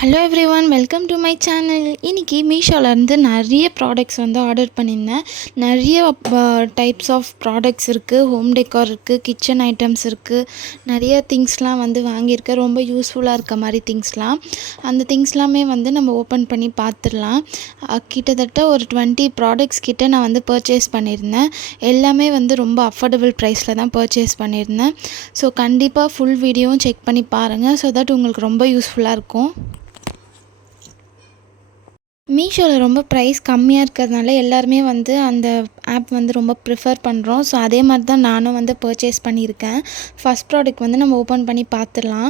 Hello everyone, welcome to my channel. இன்றைக்கி மீஷோலேருந்து நிறைய products order பண்ணியிருந்தேன். நிறைய டைப்ஸ் ஆஃப் ப்ராடக்ட்ஸ் இருக்குது. ஹோம் டெக்கார் இருக்குது, கிச்சன் ஐட்டம்ஸ் இருக்குது, நிறைய திங்ஸ்லாம் வாங்கியிருக்கேன். ரொம்ப யூஸ்ஃபுல்லாக இருக்க மாதிரி திங்ஸ்லாம். அந்த திங்ஸ்லாமே நம்ம ஓப்பன் பண்ணி பார்த்துடலாம். கிட்டத்தட்ட ஒரு 20 ப்ராடக்ட்ஸ் கிட்ட நான் பர்ச்சேஸ் பண்ணியிருந்தேன். எல்லாமே ரொம்ப அஃபோர்டபுள் ப்ரைஸில் தான் பர்ச்சேஸ் பண்ணியிருந்தேன். ஸோ கண்டிப்பாக ஃபுல் வீடியோவும் செக் பண்ணி பாருங்கள். ஸோ தட் உங்களுக்கு ரொம்ப யூஸ்ஃபுல்லாக இருக்கும். மீஷோவில் ரொம்ப ப்ரைஸ் கம்மியாக இருக்கிறதுனால எல்லாருமே அந்த ஆப் ரொம்ப ப்ரிஃபர் பண்ணுறோம். ஸோ அதே மாதிரி தான் நானும் பர்ச்சேஸ் பண்ணியிருக்கேன். ஃபஸ்ட் ப்ராடக்ட் நம்ம ஓப்பன் பண்ணி பார்த்துடலாம்.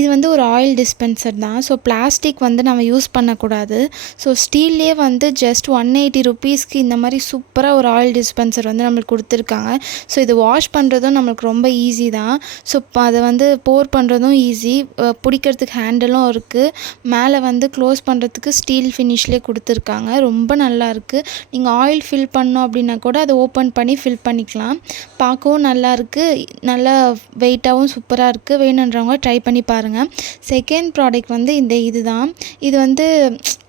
இது ஒரு ஆயில் டிஸ்பென்சர் தான். ஸோ பிளாஸ்டிக் நம்ம யூஸ் பண்ணக்கூடாது. ஸோ ஸ்டீல்லே ஜஸ்ட் 180 ருபீஸ்க்கு இந்த மாதிரி சூப்பராக ஒரு ஆயில் டிஸ்பென்சர் நம்மளுக்கு கொடுத்துருக்காங்க. ஸோ இது வாஷ் பண்ணுறதும் நம்மளுக்கு ரொம்ப ஈஸி தான். ஸோ அதை போர் பண்ணுறதும் ஈஸி. பிடிக்கிறதுக்கு ஹேண்டலும் இருக்குது. மேலே க்ளோஸ் பண்ணுறதுக்கு ஸ்டீல் ஃபினிஷ்லேயே கொடுத்துருக்காங்க. ரொம்ப நல்லாயிருக்கு. நீங்கள் ஆயில் ஃபில் பண்ணோம் அப்படின்னா கூட அதை ஓப்பன் பண்ணி ஃபில் பண்ணிக்கலாம். பார்க்கவும் நல்லாயிருக்கு. நல்லா வெயிட்டாகவும் சூப்பராக இருக்குது. வேணுன்றவங்க ட்ரை பண்ணி பாருங்கள். செகண்ட் ப்ராடக்ட் இதுதான். இது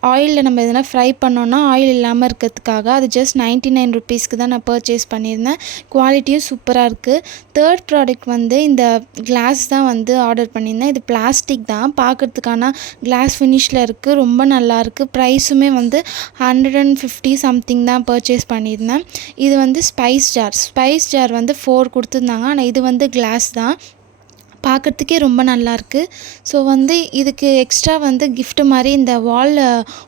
ஆயிலில் நம்ம எதனா ஃப்ரை பண்ணோன்னா ஆயில் இல்லாமல் இருக்கிறதுக்காக அது ஜஸ்ட் 99 ருபீஸ்க்கு தான் நான் பர்ச்சேஸ் பண்ணியிருந்தேன். குவாலிட்டியும் சூப்பராக இருக்குது. தேர்ட் ப்ராடக்ட் இந்த கிளாஸ் தான் ஆர்டர் பண்ணியிருந்தேன். இது பிளாஸ்டிக் தான். பார்க்குறதுக்கான கிளாஸ் ஃபினிஷில் இருக்குது. ரொம்ப நல்லாயிருக்கு. ப்ரைஸுமே 150 சம்திங் தான் பர்ச்சேஸ் பண்ணியிருந்தேன். இது ஸ்பைஸ் ஜார் 4 கொடுத்துருந்தாங்க. ஆனால் இது கிளாஸ் தான். பார்க்குறதுக்கே ரொம்ப நல்லாயிருக்கு. ஸோ இதுக்கு எக்ஸ்ட்ரா கிஃப்ட் மாதிரி இந்த வால்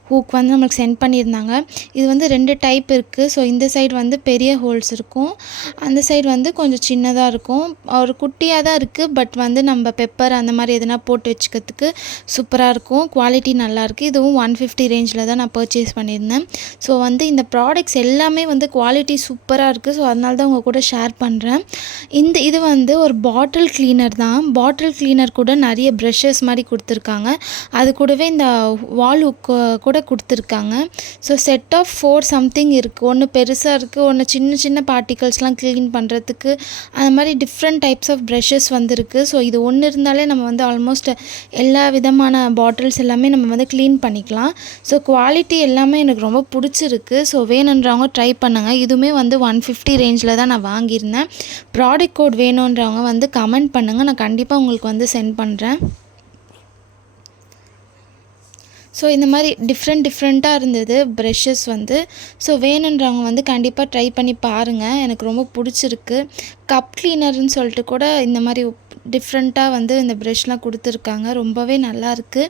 ஹூக் நம்மளுக்கு சென்ட் பண்ணியிருந்தாங்க. இது 2 டைப் இருக்குது. ஸோ இந்த சைடு பெரிய ஹோல்ஸ் இருக்கும், அந்த சைடு கொஞ்சம் சின்னதாக இருக்கும். ஒரு குட்டியாக தான் இருக்குது. பட் நம்ம பெப்பர் அந்த மாதிரி எதனா போட்டு வச்சுக்கிறதுக்கு சூப்பராக இருக்கும். குவாலிட்டி நல்லாயிருக்கு. இதுவும் 150 ரேஞ்சில் தான் நான் பர்ச்சேஸ் பண்ணியிருந்தேன். ஸோ இந்த ப்ராடக்ட்ஸ் எல்லாமே குவாலிட்டி சூப்பராக இருக்குது. ஸோ அதனால தான் உங்கள் கூட ஷேர் பண்ணுறேன். இது ஒரு பாட்டில் கிளீனர் தான். பாட்டில் கிளீனர் கூட நிறைய ப்ரஷஸ் மாதிரி கொடுத்துருக்காங்க. அது கூடவே இந்த வால் ஹுக் கூட கொடுத்துருக்காங்க. ஸோ செட் ஆஃப் 4 சம்திங் இருக்குது. ஒன்று பெருசாக இருக்குது, ஒன்று சின்ன சின்ன பார்ட்டிகல்ஸ்லாம் க்ளீன் பண்ணுறதுக்கு. அந்த மாதிரி டிஃப்ரெண்ட் டைப்ஸ் ஆஃப் ப்ரஷஸ் இருக்குது. ஸோ இது ஒன்று இருந்தாலே நம்ம ஆல்மோஸ்ட் எல்லா விதமான பாட்டில்ஸ் எல்லாமே நம்ம க்ளீன் பண்ணிக்கலாம். ஸோ குவாலிட்டி எல்லாமே எனக்கு ரொம்ப பிடிச்சிருக்கு. ஸோ வேணுன்றவங்க ட்ரை பண்ணுங்கள். இதுவுமே 150 ரேஞ்சில் தான் நான் வாங்கியிருந்தேன். ப்ராடக்ட் கோட் வேணுன்றவங்க கமெண்ட் பண்ணுங்கள். நான் கண்டிப்பாக உங்களுக்கு சென்ட் பண்ணுறேன். ஸோ இந்த மாதிரி டிஃப்ரெண்ட்டாக இருந்தது ப்ரஷஸ். ஸோ வேணுன்றவங்க கண்டிப்பாக ட்ரை பண்ணி பாருங்கள். எனக்கு ரொம்ப பிடிச்சிருக்கு. கப் கிளீனர்னு சொல்லிட்டு கூட இந்த மாதிரி டிஃப்ரெண்ட்டாக இந்த ப்ரஷ்லாம் கொடுத்துருக்காங்க. ரொம்பவே நல்லாயிருக்கு.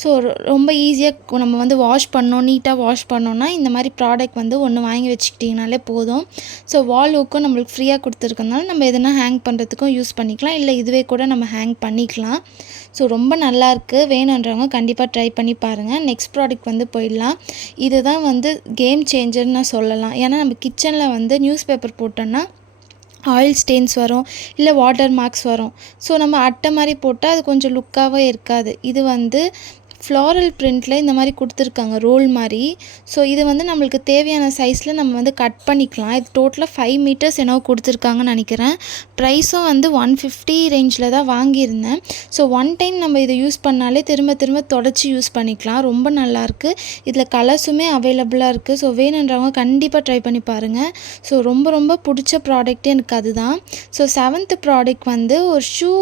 ஸோ ரொம்ப ஈஸியாக நம்ம வாஷ் பண்ணோம், நீட்டாக வாஷ் பண்ணோன்னா இந்த மாதிரி ப்ராடக்ட் ஒன்று வாங்கி வச்சுக்கிட்டிங்கனாலே போதும். ஸோ வால் ஹூக்கும் நம்மளுக்கு ஃப்ரீயாக கொடுத்துருக்கனால நம்ம எதனா ஹேங் பண்ணுறதுக்கும் யூஸ் பண்ணிக்கலாம். இல்லை இதுவே கூட நம்ம ஹேங் பண்ணிக்கலாம். ஸோ ரொம்ப நல்லாயிருக்கு. வேணுன்றவங்க கண்டிப்பாக ட்ரை பண்ணி பாருங்கள். நெக்ஸ்ட் ப்ராடக்ட் போயிடலாம். இதுதான் கேம் சேஞ்சர்னு நான் சொல்லலாம். ஏன்னா நம்ம கிச்சனில் நியூஸ் பேப்பர் போட்டோன்னா ஆயில் ஸ்டெயின்ஸ் வரும், இல்லை வாட்டர் மார்க்ஸ் வரும். ஸோ நம்ம அட்டை மாதிரி போட்டால் அது கொஞ்சம் லுக்காகவே இருக்காது. இது ஃப்ளாரல் பிரிண்டில் இந்த மாதிரி கொடுத்துருக்காங்க, ரோல் மாதிரி. ஸோ இது நம்மளுக்கு தேவையான சைஸில் நம்ம கட் பண்ணிக்கலாம். இது டோட்டலாக 5 மீட்டர்ஸ் என்னவோ கொடுத்துருக்காங்கன்னு நினைக்கிறேன். ப்ரைஸும் 150 ரேஞ்சில் தான் வாங்கியிருந்தேன். ஸோ ஒன் டைம் நம்ம இதை யூஸ் பண்ணாலே திரும்ப திரும்ப தொடச்சி யூஸ் பண்ணிக்கலாம். ரொம்ப நல்லாயிருக்கு. இதில் கலர்ஸுமே அவைலபிளாக இருக்குது. ஸோ வேணுன்றவங்க கண்டிப்பாக ட்ரை பண்ணி பாருங்கள். ஸோ ரொம்ப பிடிச்ச ப்ராடக்ட்டே எனக்கு அதுதான். ஸோ 7th ப்ராடக்ட் ஒரு ஷூ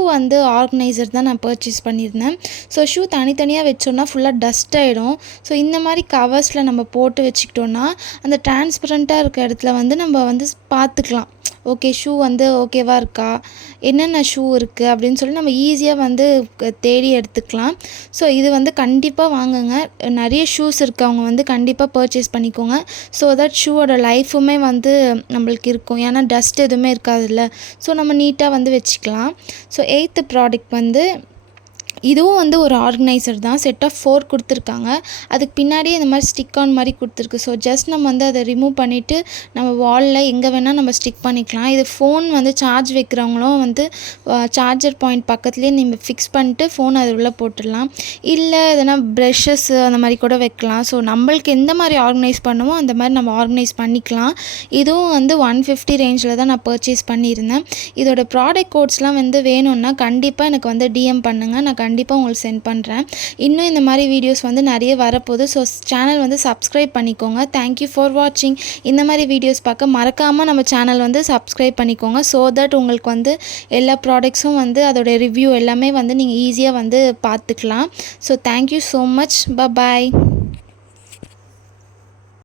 ஆர்கனைசர் தான் நான் பர்ச்சேஸ் பண்ணியிருந்தேன். ஸோ ஷூ தனித்தனியாக வச்சோன்னா ஃபுல்லாக டஸ்ட் ஆகிடும். ஸோ இந்த மாதிரி கவர்ஸில் நம்ம போட்டு வச்சுக்கிட்டோன்னா அந்த டிரான்ஸ்பரண்ட்டாக இருக்க இடத்துல நம்ம பார்த்துக்கலாம். ஓகே, ஷூ ஓகேவா இருக்கா, என்னென்ன ஷூ இருக்குது அப்படின்னு சொல்லி நம்ம ஈஸியாக தேடி எடுத்துக்கலாம். ஸோ இது கண்டிப்பாக வாங்குங்க. நிறைய ஷூஸ் இருக்கவங்க கண்டிப்பாக பர்ச்சேஸ் பண்ணிக்கோங்க. ஸோ தட் ஷூவோட லைஃபுமே நம்மளுக்கு இருக்கும். ஏன்னா டஸ்ட் எதுவுமே இருக்காதுல்ல. ஸோ நம்ம நீட்டாக வச்சுக்கலாம். ஸோ 8th ப்ராடக்ட் இதுவும் ஒரு ஆர்கனைசர் தான். செட் ஆஃப் 4 கொடுத்துருக்காங்க. அதுக்கு பின்னாடியே இந்த மாதிரி ஸ்டிக் ஆன் மாதிரி கொடுத்துருக்கு. ஸோ ஜஸ்ட் நம்ம அதை ரிமூவ் பண்ணிவிட்டு நம்ம வாலில் எங்கே வேணால் நம்ம ஸ்டிக் பண்ணிக்கலாம். இது ஃபோன் சார்ஜ் வைக்கிறவங்களும் சார்ஜர் பாயிண்ட் பக்கத்துலேயே நம்ம ஃபிக்ஸ் பண்ணிட்டு ஃபோன் அது உள்ளே போட்டுடலாம். இல்லை எதனா ப்ரஷஸ் அந்த மாதிரி கூட வைக்கலாம். ஸோ நம்மளுக்கு எந்த மாதிரி ஆர்கனைஸ் பண்ணுமோ அந்த மாதிரி நம்ம ஆர்கனைஸ் பண்ணிக்கலாம். இதுவும் 150 ரேஞ்சில் தான் நான் பர்ச்சேஸ் பண்ணியிருந்தேன். இதோட ப்ராடக்ட் கோட்ஸ்லாம் வேணும்னா கண்டிப்பாக எனக்கு டிஎம் பண்ணுங்கள். நான் கண்டிப்பாக உங்களுக்கு சென்ட் பண்ணுறேன். இன்னும் இந்த மாதிரி வீடியோஸ் வந்து நிறைய வரப்போகுது. ஸோ சேனல் வந்து சப்ஸ்கிரைப் பண்ணிக்கோங்க. தேங்க்யூ ஃபார் வாட்சிங். இந்த மாதிரி வீடியோஸ் பார்க்க மறக்காமல் நம்ம சேனல் வந்து சப்ஸ்கிரைப் பண்ணிக்கோங்க. ஸோ தட் உங்களுக்கு வந்து எல்லா ப்ராடக்ட்ஸும் வந்து அதோடய ரிவ்யூ எல்லாமே வந்து நீங்கள் ஈஸியாக வந்து பார்த்துக்கலாம். So thank you so much. பாய்.